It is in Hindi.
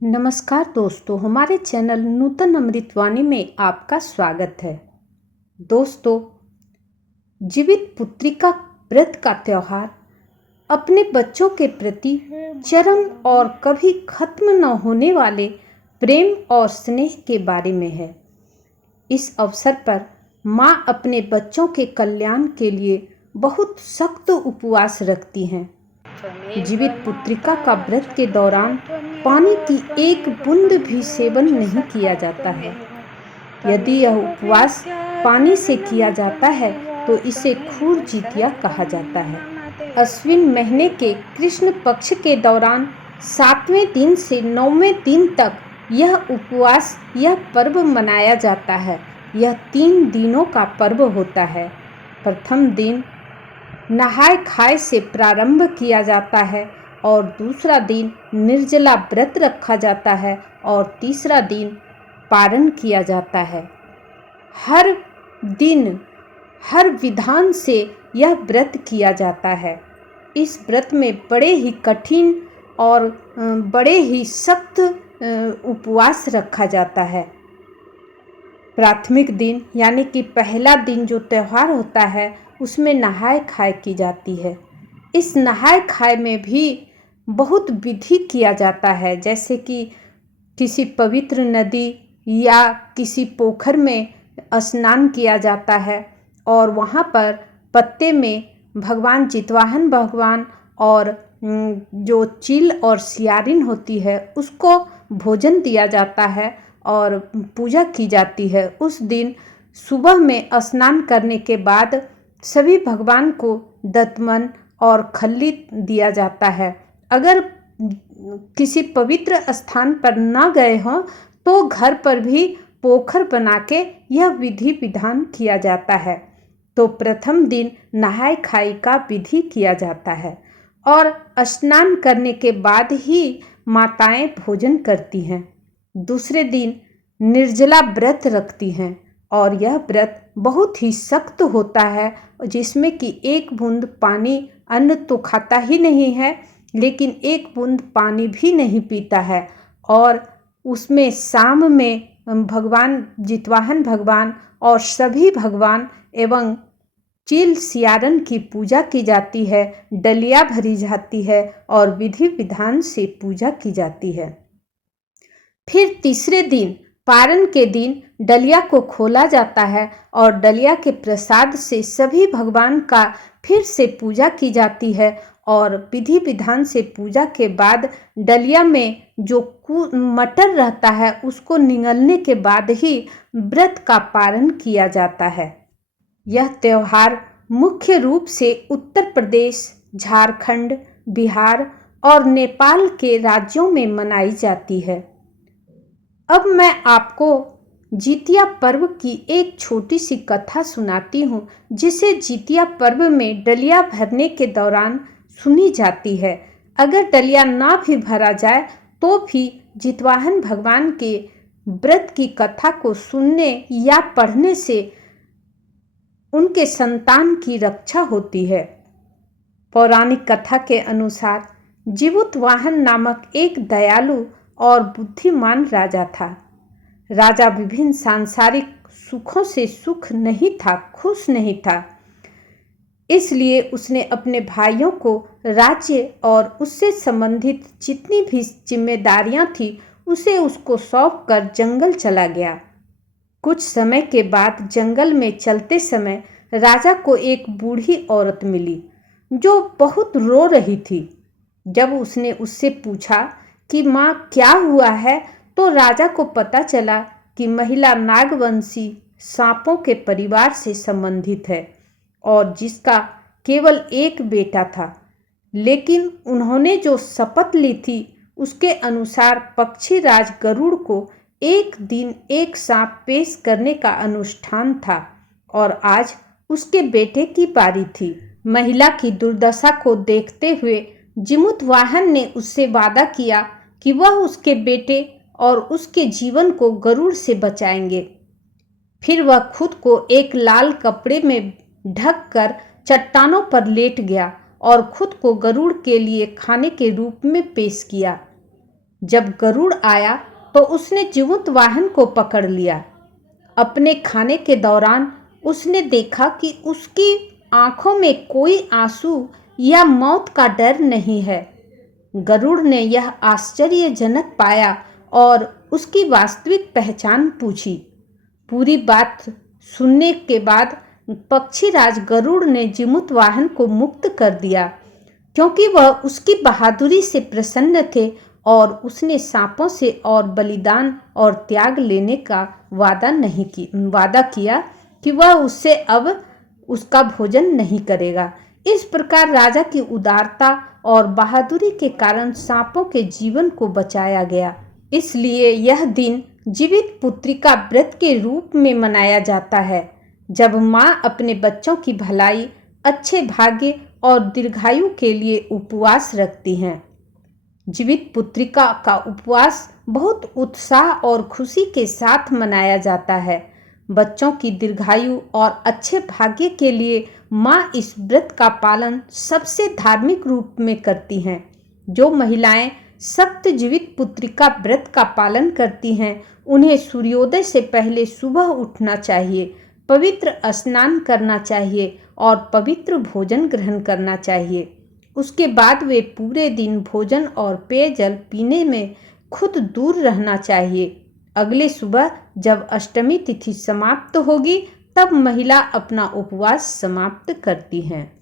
नमस्कार दोस्तों, हमारे चैनल नूतन अमृतवाणी में आपका स्वागत है। दोस्तों, जीवित पुत्रिका व्रत का त्यौहार अपने बच्चों के प्रति चरम और कभी खत्म न होने वाले प्रेम और स्नेह के बारे में है। इस अवसर पर माँ अपने बच्चों के कल्याण के लिए बहुत सख्त उपवास रखती हैं। जीवित पुत्रिका का व्रत के दौरान पानी की एक बूंद भी सेवन नहीं किया जाता है। यदि यह उपवास पानी से किया जाता है तो इसे खूर जितिया कहा जाता है। अश्विन महीने के कृष्ण पक्ष के दौरान 7वें दिन से 9वें दिन तक यह उपवास यह पर्व मनाया जाता है। यह 3 दिनों का पर्व होता है। प्रथम दिन नहाय खाए से प्रारंभ किया जाता है और दूसरा दिन निर्जला व्रत रखा जाता है और तीसरा दिन पारण किया जाता है। हर दिन हर विधान से यह व्रत किया जाता है। इस व्रत में बड़े ही कठिन और बड़े ही सख्त उपवास रखा जाता है। प्राथमिक दिन यानी कि पहला दिन जो त्यौहार होता है उसमें नहाय खाए की जाती है। इस नहाय खाए में भी बहुत विधि किया जाता है, जैसे कि किसी पवित्र नदी या किसी पोखर में स्नान किया जाता है और वहाँ पर पत्ते में भगवान जितवाहन भगवान और जो चील और सियारिन होती है उसको भोजन दिया जाता है और पूजा की जाती है। उस दिन सुबह में स्नान करने के बाद सभी भगवान को दतमन और खल्ली दिया जाता है। अगर किसी पवित्र स्थान पर न गए हों तो घर पर भी पोखर बना के यह विधि विधान किया जाता है। तो प्रथम दिन नहाय खाई का विधि किया जाता है और स्नान करने के बाद ही माताएं भोजन करती हैं। दूसरे दिन निर्जला व्रत रखती हैं और यह व्रत बहुत ही सख्त होता है, जिसमें कि एक बूंद पानी, अन्न तो खाता ही नहीं है लेकिन एक बूंद पानी भी नहीं पीता है। और उसमें शाम में भगवान जितवाहन भगवान और सभी भगवान एवं चील सियारन की पूजा की जाती है, डलिया भरी जाती है और विधि विधान से पूजा की जाती है। फिर तीसरे दिन पारण के दिन डलिया को खोला जाता है और डलिया के प्रसाद से सभी भगवान का फिर से पूजा की जाती है और विधि विधान से पूजा के बाद डलिया में जो मटर रहता है उसको निगलने के बाद ही व्रत का पारण किया जाता है। यह त्यौहार मुख्य रूप से उत्तर प्रदेश, झारखंड, बिहार और नेपाल के राज्यों में मनाई जाती है। अब मैं आपको जितिया पर्व की एक छोटी सी कथा सुनाती हूँ, जिसे जितिया पर्व में डलिया भरने के दौरान सुनी जाती है। अगर डलिया ना भी भरा जाए तो भी जितवाहन भगवान के व्रत की कथा को सुनने या पढ़ने से उनके संतान की रक्षा होती है। पौराणिक कथा के अनुसार जितवाहन नामक एक दयालु और बुद्धिमान राजा था। राजा विभिन्न सांसारिक सुखों से खुश नहीं था। इसलिए उसने अपने भाइयों को राज्य और उससे संबंधित जितनी भी जिम्मेदारियां थी उसे उसको सौंप कर जंगल चला गया। कुछ समय के बाद जंगल में चलते समय राजा को एक बूढ़ी औरत मिली जो बहुत रो रही थी। जब उसने उससे पूछा कि माँ क्या हुआ है, तो राजा को पता चला कि महिला नागवंशी सांपों के परिवार से संबंधित है और जिसका केवल एक बेटा था। लेकिन उन्होंने जो शपथ ली थी उसके अनुसार पक्षी राज गरुड़ को एक दिन एक सांप पेश करने का अनुष्ठान था और आज उसके बेटे की बारी थी। महिला की दुर्दशा को देखते हुए जितवाहन ने उससे वादा किया कि वह उसके बेटे और उसके जीवन को गरुड़ से बचाएंगे। फिर वह खुद को एक लाल कपड़े में ढककर चट्टानों पर लेट गया और खुद को गरुड़ के लिए खाने के रूप में पेश किया। जब गरुड़ आया तो उसने जीवंत वाहन को पकड़ लिया। अपने खाने के दौरान उसने देखा कि उसकी आंखों में कोई आंसू या मौत का डर नहीं है। गरुड़ ने यह आश्चर्यजनक पाया और उसकी वास्तविक पहचान पूछी। पूरी बात सुनने के बाद पक्षीराज गरुड़ ने जीमूत वाहन को मुक्त कर दिया, क्योंकि वह उसकी बहादुरी से प्रसन्न थे और उसने सांपों से और बलिदान और त्याग लेने का वादा किया कि वह उससे अब उसका भोजन नहीं करेगा। इस प्रकार राजा की उदारता और बहादुरी के कारण सांपों के जीवन को बचाया गया। इसलिए यह दिन जीवित पुत्रिका व्रत के रूप में मनाया जाता है, जब माँ अपने बच्चों की भलाई, अच्छे भाग्य और दीर्घायु के लिए उपवास रखती हैं। जीवित पुत्रिका का उपवास बहुत उत्साह और खुशी के साथ मनाया जाता है। बच्चों की दीर्घायु और अच्छे भाग्य के लिए माँ इस व्रत का पालन सबसे धार्मिक रूप में करती हैं। जो महिलाएं सप्त जीवित पुत्रिका व्रत का पालन करती हैं, उन्हें सूर्योदय से पहले सुबह उठना चाहिए, पवित्र स्नान करना चाहिए और पवित्र भोजन ग्रहण करना चाहिए। उसके बाद वे पूरे दिन भोजन और पेयजल पीने में खुद दूर रहना चाहिए। अगले सुबह जब अष्टमी तिथि समाप्त होगी, तब महिला अपना उपवास समाप्त करती हैं।